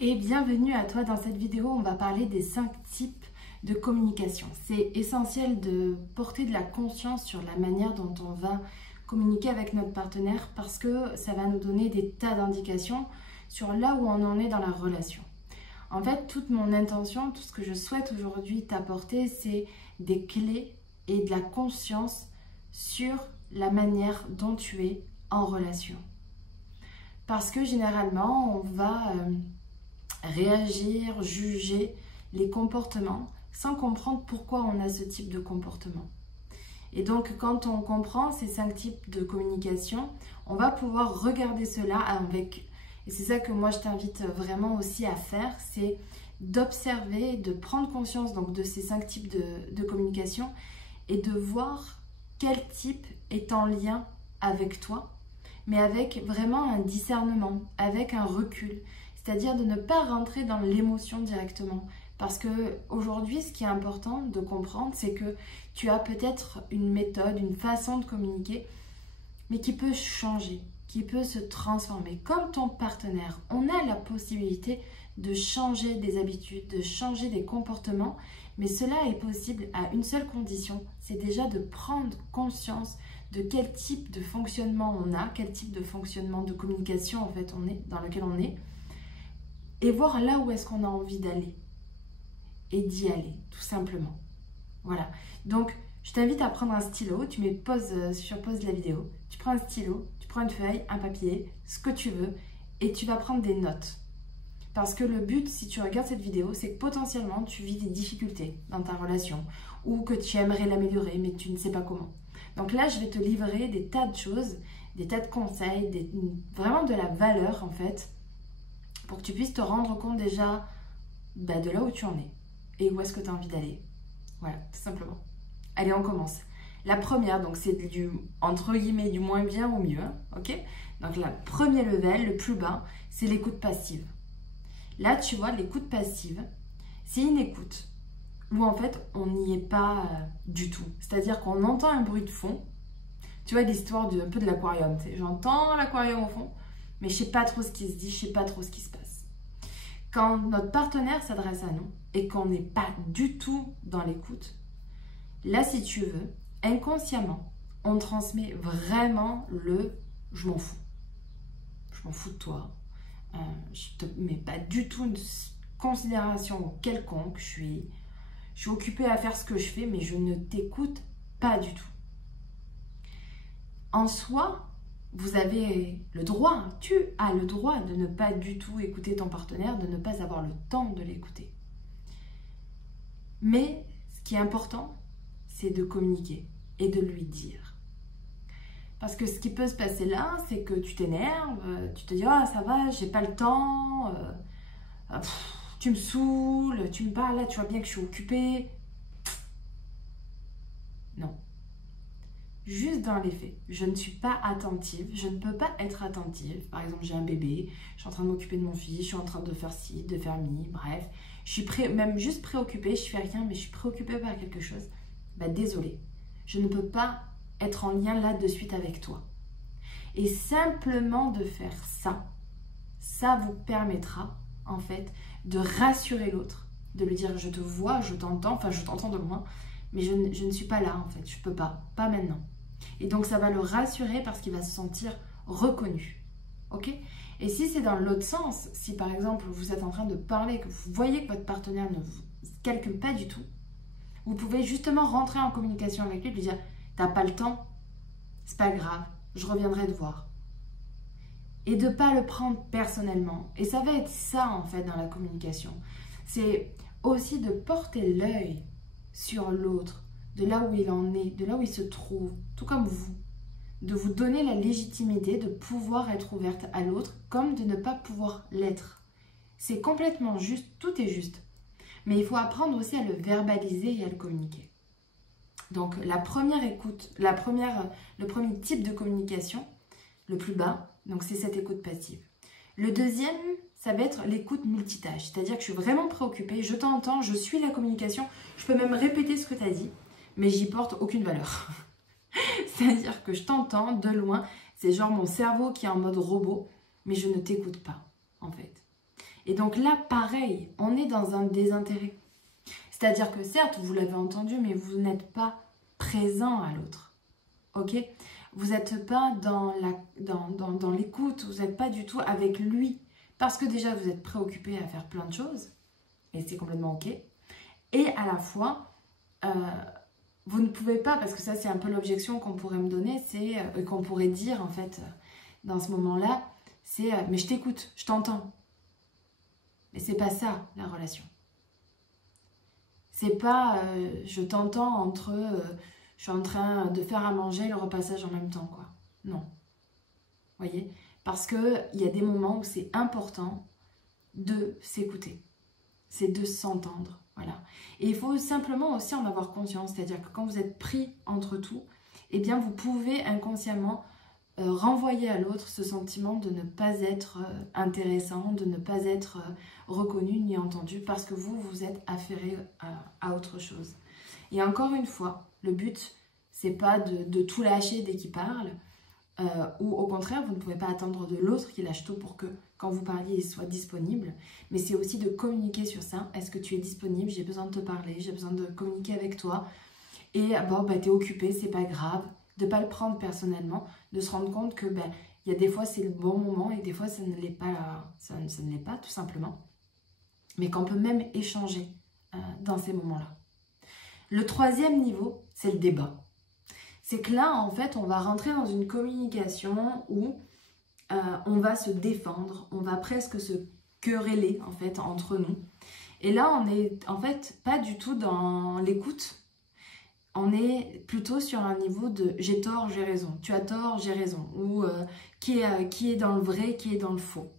Et bienvenue à toi. Dans cette vidéo, on va parler des 5 types de communication. C'est essentiel de porter de la conscience sur la manière dont on va communiquer avec notre partenaire parce que ça va nous donner des tas d'indications sur là où on en est dans la relation. En fait, toute mon intention, tout ce que je souhaite aujourd'hui t'apporter, c'est des clés et de la conscience sur la manière dont tu es en relation. Parce que généralement, on va réagir, juger les comportements sans comprendre pourquoi on a ce type de comportement. Et donc, quand on comprend ces 5 types de communication, on va pouvoir regarder cela avec... Et c'est ça que moi, je t'invite vraiment aussi à faire, c'est d'observer, de prendre conscience donc, de ces 5 types de communication et de voir quel type est en lien avec toi, mais avec vraiment un discernement, avec un recul. C'est-à-dire de ne pas rentrer dans l'émotion directement. Parce que aujourd'hui, ce qui est important de comprendre, c'est que tu as peut-être une méthode, une façon de communiquer, mais qui peut changer, qui peut se transformer. Comme ton partenaire, on a la possibilité de changer des habitudes, de changer des comportements, mais cela est possible à une seule condition, c'est déjà de prendre conscience de quel type de fonctionnement on a, quel type de fonctionnement de communication en fait on est, dans lequel on est, et voir là où est-ce qu'on a envie d'aller et d'y aller, tout simplement. Voilà. Donc, je t'invite à prendre un stylo, tu mets pause sur pause de la vidéo, tu prends un stylo, tu prends une feuille, un papier, ce que tu veux, et tu vas prendre des notes. Parce que le but, si tu regardes cette vidéo, c'est que potentiellement, tu vis des difficultés dans ta relation ou que tu aimerais l'améliorer, mais tu ne sais pas comment. Donc là, je vais te livrer des tas de choses, des tas de conseils, vraiment de la valeur, en fait, pour que tu puisses te rendre compte déjà de là où tu en es et où est-ce que tu as envie d'aller. Voilà, tout simplement. Allez, on commence. La première, donc c'est du, entre guillemets, du moins bien au mieux, ok? Donc le premier level, le plus bas, c'est l'écoute passive. Là, tu vois, l'écoute passive, c'est une écoute où en fait, on n'y est pas du tout. C'est-à-dire qu'on entend un bruit de fond. Tu vois, l'histoire un peu de l'aquarium. J'entends l'aquarium au fond, mais je ne sais pas trop ce qui se dit, je ne sais pas trop ce qui se passe. Quand notre partenaire s'adresse à nous et qu'on n'est pas du tout dans l'écoute, là, si tu veux, inconsciemment, on transmet vraiment le « je m'en fous ». Je m'en fous de toi. Je ne te mets pas du tout une considération quelconque. Je suis occupée à faire ce que je fais, mais je ne t'écoute pas du tout. En soi, vous avez le droit, tu as le droit de ne pas du tout écouter ton partenaire, de ne pas avoir le temps de l'écouter. Mais ce qui est important, c'est de communiquer et de lui dire. Parce que ce qui peut se passer là, c'est que tu t'énerves, tu te dis « Ah, ça va, j'ai pas le temps, tu me saoules, tu me parles, là, tu vois bien que je suis occupée. » Non. Juste dans les faits, je ne suis pas attentive, je ne peux pas être attentive. Par exemple, j'ai un bébé, je suis en train de m'occuper de mon fils, je suis en train de faire ci, de faire mi, bref. Je suis même juste préoccupée, je fais rien, mais je suis préoccupée par quelque chose. Désolée, je ne peux pas être en lien là de suite avec toi. Et simplement de faire ça, ça vous permettra en fait de rassurer l'autre, de lui dire je te vois, je t'entends, enfin je t'entends de loin, mais je ne suis pas là en fait, je peux pas maintenant. Et donc ça va le rassurer parce qu'il va se sentir reconnu. Ok? Et si c'est dans l'autre sens, si par exemple vous êtes en train de parler, que vous voyez que votre partenaire ne vous calcule pas du tout, vous pouvez justement rentrer en communication avec lui et lui dire « T'as pas le temps? C'est pas grave, je reviendrai te voir. » Et de ne pas le prendre personnellement. Et ça va être ça en fait dans la communication. C'est aussi de porter l'œil sur l'autre, de là où il en est, de là où il se trouve, tout comme vous. De vous donner la légitimité de pouvoir être ouverte à l'autre comme de ne pas pouvoir l'être. C'est complètement juste, tout est juste. Mais il faut apprendre aussi à le verbaliser et à le communiquer. Donc la première écoute, le premier type de communication, le plus bas, donc c'est cette écoute passive. Le deuxième, ça va être l'écoute multitâche, c'est-à-dire que je suis vraiment préoccupée, je t'entends, je suis la communication, je peux même répéter ce que tu as dit, mais j'y porte aucune valeur. C'est-à-dire que je t'entends de loin, c'est genre mon cerveau qui est en mode robot, mais je ne t'écoute pas, en fait. Et donc là, pareil, on est dans un désintérêt. C'est-à-dire que certes, vous l'avez entendu, mais vous n'êtes pas présent à l'autre. Ok? Vous n'êtes pas dans l'écoute, vous n'êtes pas du tout avec lui. Parce que déjà, vous êtes préoccupé à faire plein de choses. Et c'est complètement ok. Et à la fois, vous ne pouvez pas, parce que ça c'est un peu l'objection qu'on pourrait me donner, c'est qu'on pourrait dire en fait dans ce moment-là, c'est mais je t'écoute, je t'entends. Mais c'est pas ça la relation. C'est pas je t'entends entre je suis en train de faire à manger et le repassage en même temps, quoi. Non. Voyez? Parce qu'il y a des moments où c'est important de s'écouter. C'est de s'entendre. Voilà. Et il faut simplement aussi en avoir conscience. C'est-à-dire que quand vous êtes pris entre tout, eh bien vous pouvez inconsciemment renvoyer à l'autre ce sentiment de ne pas être intéressant, de ne pas être reconnu ni entendu parce que vous êtes affairé à autre chose. Et encore une fois, le but, c'est pas de tout lâcher dès qu'il parle, ou au contraire, vous ne pouvez pas attendre de l'autre qui lâche tout pour que quand vous parliez, il soit disponible. Mais c'est aussi de communiquer sur ça. Est-ce que tu es disponible? J'ai besoin de te parler, j'ai besoin de communiquer avec toi. Et bon, bah, t'es occupé, c'est pas grave. De ne pas le prendre personnellement, de se rendre compte que y a des fois c'est le bon moment et des fois ça ne l'est pas, ça ne l'est pas tout simplement. Mais qu'on peut même échanger dans ces moments-là. Le troisième niveau, c'est le débat. C'est que là, en fait, on va rentrer dans une communication où on va se défendre, on va presque se quereller en fait entre nous. Et là, on est en fait pas du tout dans l'écoute. On est plutôt sur un niveau de j'ai tort, j'ai raison, tu as tort, j'ai raison, ou qui est dans le vrai, qui est dans le faux.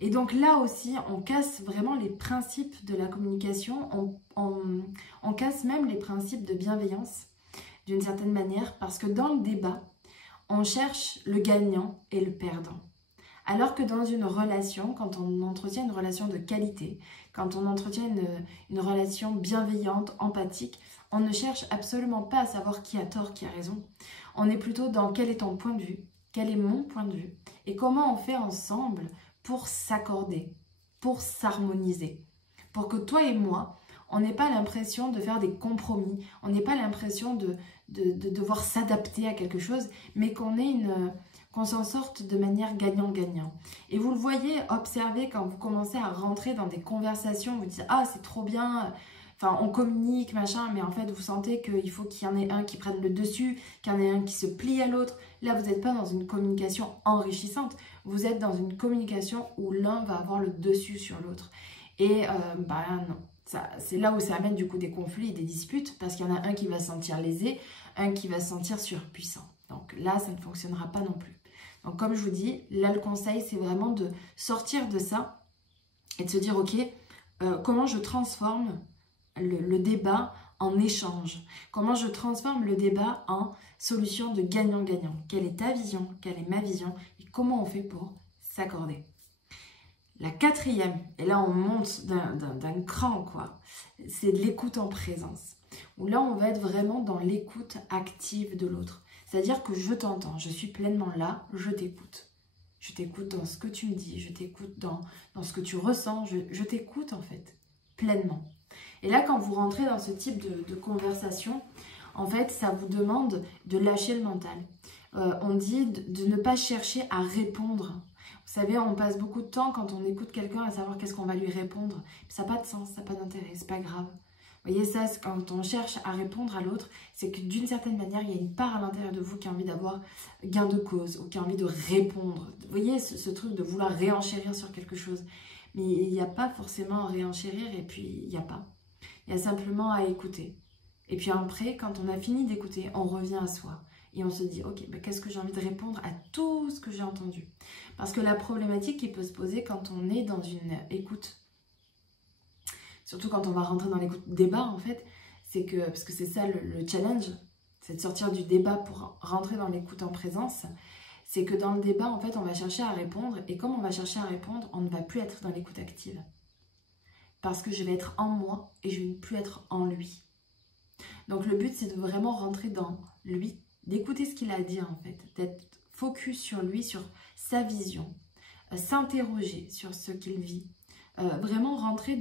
Et donc là aussi, on casse vraiment les principes de la communication, on casse même les principes de bienveillance d'une certaine manière, parce que dans le débat, on cherche le gagnant et le perdant. Alors que dans une relation, quand on entretient une relation de qualité, quand on entretient une relation bienveillante, empathique, on ne cherche absolument pas à savoir qui a tort, qui a raison. On est plutôt dans quel est ton point de vue, quel est mon point de vue, et comment on fait ensemble pour s'accorder, pour s'harmoniser, pour que toi et moi, on n'ait pas l'impression de faire des compromis, on n'ait pas l'impression de devoir s'adapter à quelque chose, mais qu'on s'en sorte de manière gagnant-gagnant. Et vous le voyez, observez quand vous commencez à rentrer dans des conversations, vous dites « Ah, c'est trop bien !» Enfin, on communique, machin, mais en fait, vous sentez qu'il faut qu'il y en ait un qui prenne le dessus, qu'il y en ait un qui se plie à l'autre. Là, vous n'êtes pas dans une communication enrichissante. Vous êtes dans une communication où l'un va avoir le dessus sur l'autre. Et non, c'est là où ça amène du coup des conflits et des disputes, parce qu'il y en a un qui va se sentir lésé, un qui va se sentir surpuissant. Donc là, ça ne fonctionnera pas non plus. Donc comme je vous dis, là, le conseil, c'est vraiment de sortir de ça et de se dire, ok, comment je transforme le débat en échange? Comment je transforme le débat en solution de gagnant-gagnant? Quelle est ta vision? Quelle est ma vision? Et comment on fait pour s'accorder? La quatrième, et là on monte d'un cran, quoi, c'est de l'écoute en présence. Où là on va être vraiment dans l'écoute active de l'autre. C'est-à-dire que je t'entends, je suis pleinement là, je t'écoute. Je t'écoute dans ce que tu me dis, je t'écoute dans ce que tu ressens, je t'écoute en fait, pleinement. Et là, quand vous rentrez dans ce type de conversation, en fait, ça vous demande de lâcher le mental. On dit de ne pas chercher à répondre. Vous savez, on passe beaucoup de temps quand on écoute quelqu'un à savoir qu'est-ce qu'on va lui répondre. Ça n'a pas de sens, ça n'a pas d'intérêt, c'est pas grave. Vous voyez, ça, quand on cherche à répondre à l'autre, c'est que d'une certaine manière, il y a une part à l'intérieur de vous qui a envie d'avoir gain de cause ou qui a envie de répondre. Vous voyez, ce truc de vouloir réenchérir sur quelque chose. Mais il n'y a pas forcément à réenchérir et puis il n'y a pas. Il y a simplement à écouter. Et puis après, quand on a fini d'écouter, on revient à soi. Et on se dit, ok, qu'est-ce que j'ai envie de répondre à tout ce que j'ai entendu? Parce que la problématique qui peut se poser quand on est dans une écoute, surtout quand on va rentrer dans l'écoute débat en fait, c'est que, parce que c'est ça le challenge, c'est de sortir du débat pour rentrer dans l'écoute en présence, c'est que dans le débat en fait on va chercher à répondre, et comme on va chercher à répondre, on ne va plus être dans l'écoute active. Parce que je vais être en moi et je ne vais plus être en lui. Donc le but c'est de vraiment rentrer dans lui, d'écouter ce qu'il a à dire en fait, d'être focus sur lui, sur sa vision, s'interroger sur ce qu'il vit, vraiment rentrer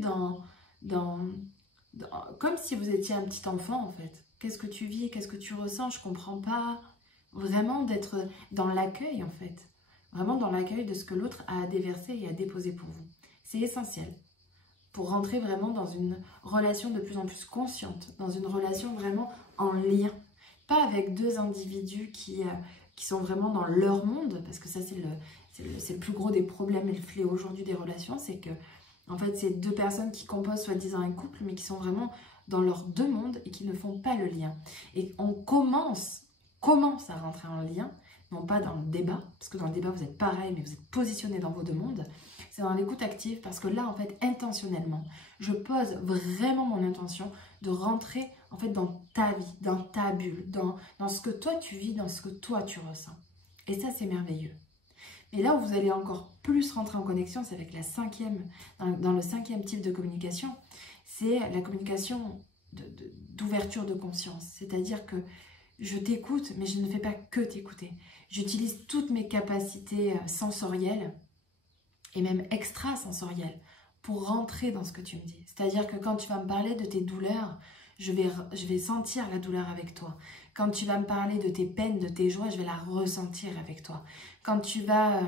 comme si vous étiez un petit enfant en fait. Qu'est-ce que tu vis? Qu'est-ce que tu ressens? Je comprends pas. Vraiment d'être dans l'accueil en fait. Vraiment dans l'accueil de ce que l'autre a à déverser et à déposer pour vous. C'est essentiel pour rentrer vraiment dans une relation de plus en plus consciente, dans une relation vraiment en lien. Pas avec deux individus qui sont vraiment dans leur monde, parce que ça c'est le plus gros des problèmes et le fléau aujourd'hui des relations, c'est que en fait c'est deux personnes qui composent soi-disant un couple, mais qui sont vraiment dans leurs deux mondes et qui ne font pas le lien. Et on commence à rentrer en lien, non pas dans le débat, parce que dans le débat vous êtes pareil, mais vous êtes positionné dans vos deux mondes, c'est dans l'écoute active, parce que là en fait intentionnellement, je pose vraiment mon intention de rentrer en fait dans ta vie, dans ta bulle, dans ce que toi tu vis, dans ce que toi tu ressens. Et ça c'est merveilleux. Et là où vous allez encore plus rentrer en connexion, c'est avec dans le cinquième type de communication, c'est la communication d'ouverture de conscience. C'est-à-dire que je t'écoute, mais je ne fais pas que t'écouter. J'utilise toutes mes capacités sensorielles et même extrasensorielles pour rentrer dans ce que tu me dis. C'est-à-dire que quand tu vas me parler de tes douleurs, je vais sentir la douleur avec toi. Quand tu vas me parler de tes peines, de tes joies, je vais la ressentir avec toi. Quand tu vas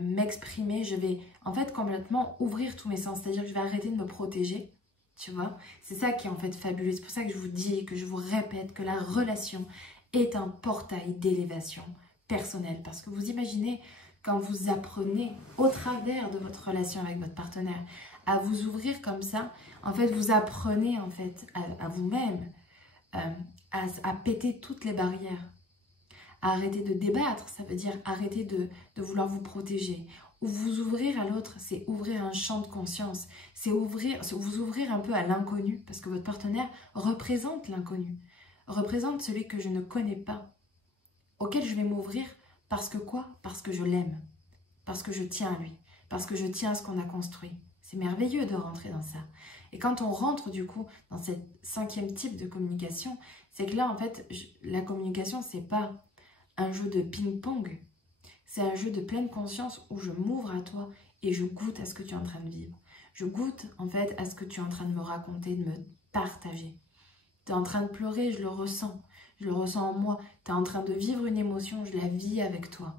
m'exprimer, je vais en fait complètement ouvrir tous mes sens. C'est-à-dire que je vais arrêter de me protéger. Tu vois, c'est ça qui est en fait fabuleux. C'est pour ça que je vous dis, que je vous répète que la relation est un portail d'élévation personnelle. Parce que vous imaginez, quand vous apprenez au travers de votre relation avec votre partenaire à vous ouvrir comme ça, en fait, vous apprenez en fait à vous-même à péter toutes les barrières, à arrêter de débattre. Ça veut dire arrêter de vouloir vous protéger. Ou vous ouvrir à l'autre, c'est ouvrir un champ de conscience, c'est vous ouvrir un peu à l'inconnu, parce que votre partenaire représente l'inconnu, représente celui que je ne connais pas, auquel je vais m'ouvrir parce que quoi? Parce que je l'aime, parce que je tiens à lui, parce que je tiens à ce qu'on a construit. C'est merveilleux de rentrer dans ça. Et quand on rentre du coup dans cette cinquième type de communication, c'est que là en fait, la communication c'est pas un jeu de ping-pong. C'est un jeu de pleine conscience où je m'ouvre à toi et je goûte à ce que tu es en train de vivre. Je goûte en fait à ce que tu es en train de me raconter, de me partager. Tu es en train de pleurer, je le ressens en moi. Tu es en train de vivre une émotion, je la vis avec toi.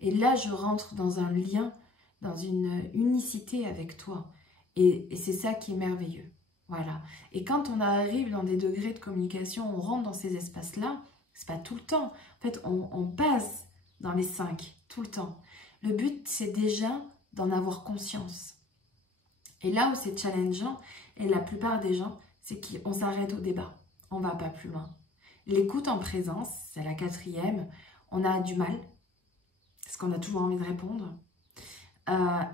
Et là, je rentre dans un lien, dans une unicité avec toi. Et c'est ça qui est merveilleux. Voilà. Et quand on arrive dans des degrés de communication, on rentre dans ces espaces-là, c'est pas tout le temps. En fait, on passe dans les 5, tout le temps. Le but, c'est déjà d'en avoir conscience. Et là où c'est challengeant, et la plupart des gens, c'est qu'on s'arrête au débat. On ne va pas plus loin. L'écoute en présence, c'est la 4e. On a du mal, parce qu'on a toujours envie de répondre.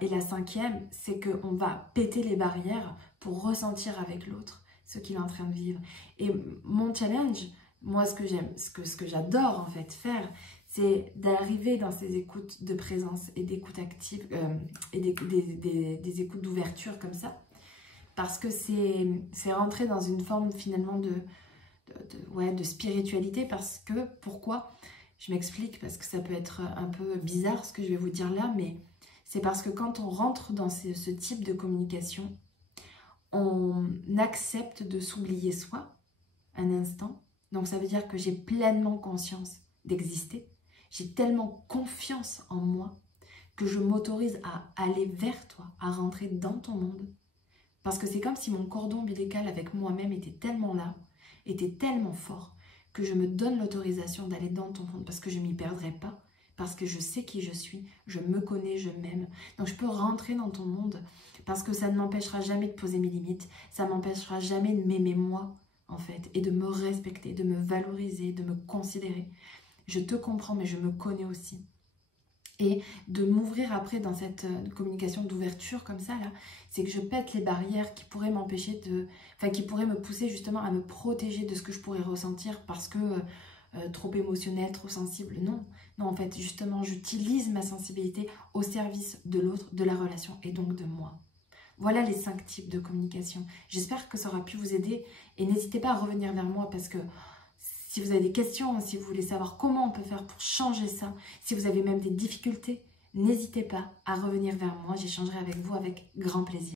Et la 5e, c'est qu'on va péter les barrières pour ressentir avec l'autre ce qu'il est en train de vivre. Et mon challenge, moi, ce que j'aime, ce que j'adore en fait faire, c'est d'arriver dans ces écoutes de présence et d'écoute active et des écoutes d'ouverture comme ça, parce que c'est rentrer dans une forme finalement de spiritualité. Parce que, pourquoi? Je m'explique, parce que ça peut être un peu bizarre ce que je vais vous dire là, mais c'est parce que quand on rentre dans ce type de communication, on accepte de s'oublier soi un instant. Donc ça veut dire que j'ai pleinement conscience d'exister. J'ai tellement confiance en moi que je m'autorise à aller vers toi, à rentrer dans ton monde. Parce que c'est comme si mon cordon ombilical avec moi-même était tellement là, était tellement fort, que je me donne l'autorisation d'aller dans ton monde, parce que je ne m'y perdrai pas, parce que je sais qui je suis, je me connais, je m'aime. Donc je peux rentrer dans ton monde, parce que ça ne m'empêchera jamais de poser mes limites, ça ne m'empêchera jamais de m'aimer moi, en fait, et de me respecter, de me valoriser, de me considérer. Je te comprends, mais je me connais aussi. Et de m'ouvrir après dans cette communication d'ouverture comme ça, là, c'est que je pète les barrières qui pourraient m'empêcher qui pourraient me pousser justement à me protéger de ce que je pourrais ressentir parce que trop émotionnel, trop sensible. Non, non, en fait, justement, j'utilise ma sensibilité au service de l'autre, de la relation et donc de moi. Voilà les 5 types de communication. J'espère que ça aura pu vous aider et n'hésitez pas à revenir vers moi parce que si vous avez des questions, si vous voulez savoir comment on peut faire pour changer ça, si vous avez même des difficultés, n'hésitez pas à revenir vers moi, j'échangerai avec vous avec grand plaisir.